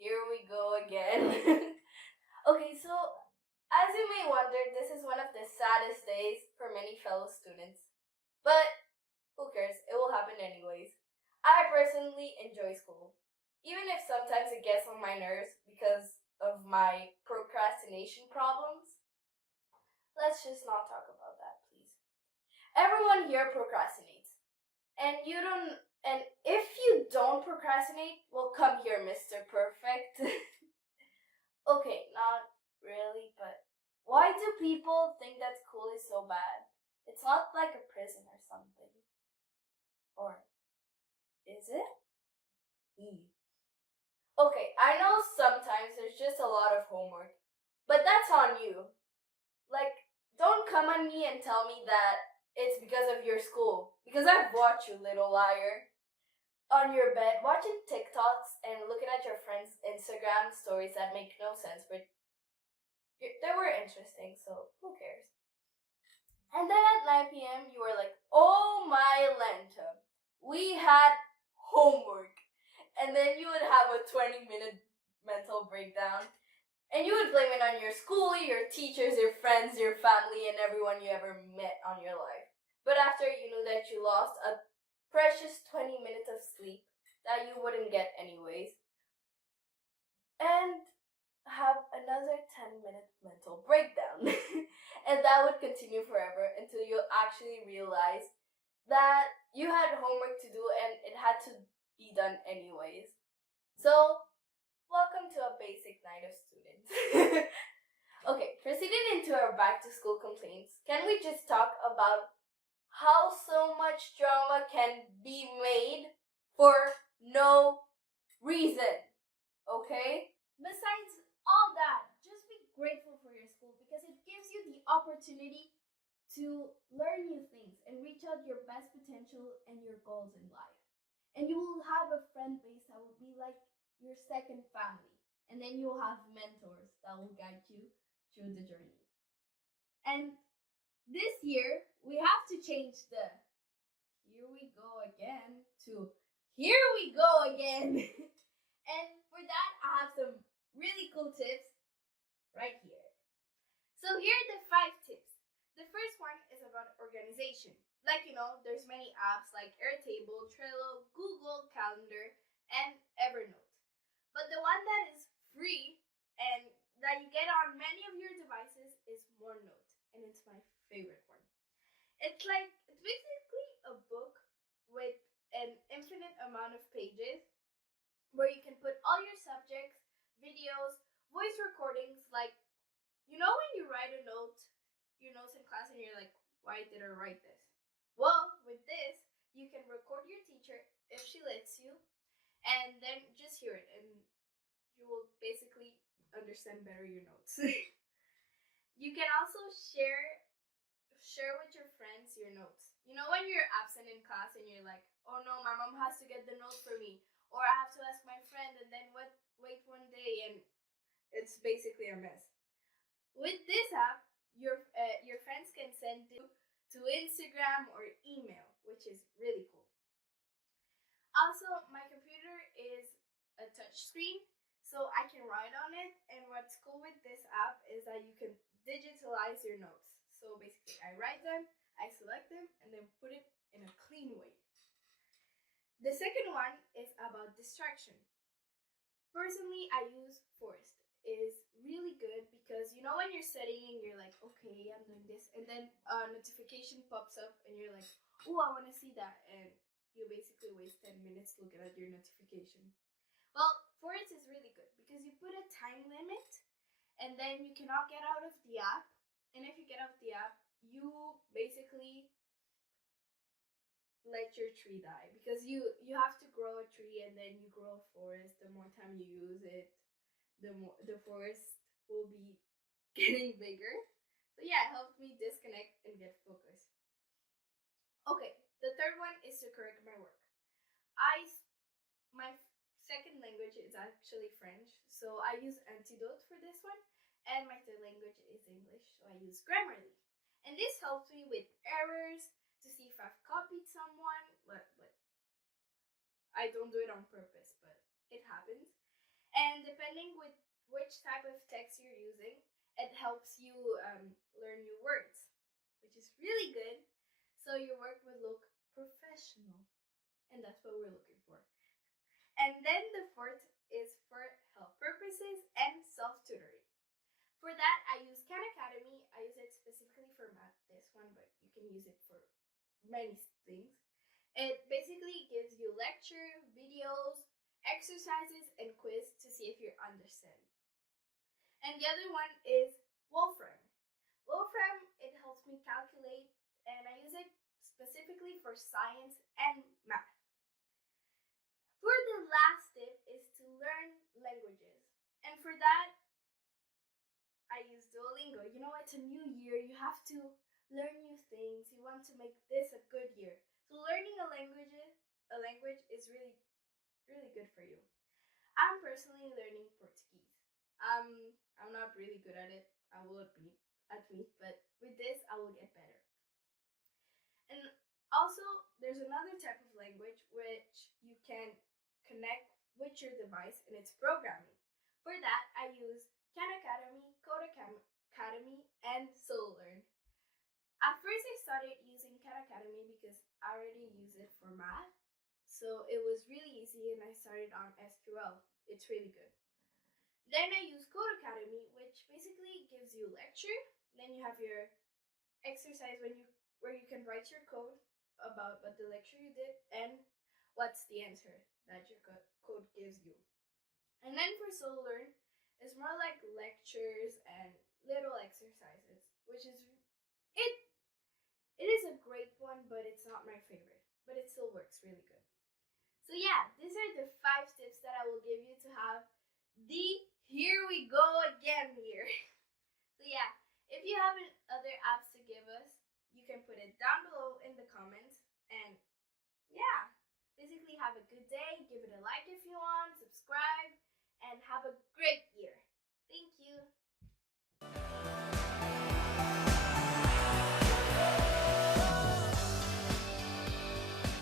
Here we go again. Okay, so as you may wonder, this is one of the saddest days for many fellow students. But who cares? It will happen anyways. I personally enjoy school, even if sometimes it gets on my nerves because of my procrastination problems. Let's just not talk about that, please. Everyone here procrastinates. And you don't and if you don't procrastinate, well, come here, Mr. Perfect. Okay, not really, but why do people think that school is so bad? It's not like a prison or something. Or is it? Okay, I know sometimes there's just a lot of homework, but that's on you. Like, don't come on me and tell me that it's because of your school. Because I've watched you, little liar. On your bed, watching TikToks and looking at your friends' Instagram stories that make no sense, but they were interesting, so who cares? And then at 9 p.m., you were like, oh my Lenta, we had homework. And then you would have a 20-minute mental breakdown. And you would blame it on your school, your teachers, your friends, your family, and everyone you ever met on your life. But after you knew that you lost a precious 20 minutes of sleep that you wouldn't get anyways, and have another 10-minute mental breakdown. And that would continue forever until you actually realize that you had homework to do and it had to be done anyways. So, welcome to a basic night of students. Okay, proceeding into our back to school complaints, can we just talk about how so much drama can be made for no reason? Okay? Besides all that, just be grateful for your school because it gives you the opportunity to learn new things and reach out your best potential and your goals in life. And you will have a friend base that will be like your second family. And then you'll have mentors that will guide you through the journey. And this year, we have to change the here we go again to here we go again. And for that, I have some really cool tips right here. So here are the 5 tips. The first one is about organization. Like, there's many apps like Airtable, Trello, Google Calendar, and Evernote. But the one that is free and that you get on many of your devices is OneNote, and it's my favorite one. It's basically a book with an infinite amount of pages where you can put all your subjects, videos, voice recordings, like, when you write a note, your notes in class, and you're like, why did I write this? Well, with this, you can record your teacher if she lets you, and then just hear it, and you will basically understand better your notes. You can also share with your friends your notes. When you're absent in class and you're like, oh no, my mom has to get the note for me, or I have to ask my friend, and then wait one day, and it's basically a mess. With this app, your friends can send you to Instagram or email, which is really cool. Also, my computer is a touch screen, so I can write on it. And what's cool with this app is that you can digitalize your notes. So basically, I write them, I select them, and then put it in a clean way. The second one is about distraction. Personally, I use Forest. It is really good because when you're studying, you're like, okay, I'm doing this, and then a notification pops up, and you're like, oh, I want to see that, and you basically waste 10 minutes looking at your notification. Well, Forest is really good because you put a time limit, and then you cannot get out of the app, and if you get out of the app, you basically let your tree die because you have to grow a tree and then you grow a forest. The more time you use it, the forest will be getting bigger. So yeah, it helped me disconnect and get focused. Okay, the third one is to correct my work. My second language is actually French, so I use Antidote for this one, and my third language is English, so I use Grammarly. And this helps me with errors, to see if I've copied someone, but I don't do it on purpose, but it happens. And depending with which type of text you're using, it helps you learn new words, which is really good. So your work will look professional, and that's what we're looking for. And then the fourth is for help purposes and self-tutoring. For that, I use CodeAcademy. I use it specifically for math, this one, but you can use it for many things. It basically gives you lecture, videos, exercises, and quiz to see if you understand. And the other one is Wolfram. Wolfram, it helps me calculate, and I use it specifically for science and math. For the last tip is to learn languages. And for that, I use Duolingo. You know, it's a new year. You have to learn new things. You want to make this a good year. So learning a language is really, really good for you. I'm personally learning Portuguese. I'm not really good at it, I will admit, but with this I will get better. And also, there's another type of language which you can connect with your device, and it's programming. For that, I use CodeAcademy, CodeAcademy, and Sololearn. At first, I started using CodeAcademy because I already use it for math, so it was really easy, and I started on SQL. It's really good. Then I use CodeAcademy, which basically gives you lecture. Then you have your exercise where you can write your code about what the lecture you did and what's the answer that your code gives you. And then for Sololearn, it's more like lectures and little exercises, which is it. It is a great one, but it's not my favorite. But it still works really good. So yeah, these are the 5 tips that I will give you to have the here we go again year. So yeah, if you have other apps to give us, you can put it down below in the comments. And yeah, basically have a good day. Give it a like if you want, subscribe, and have a great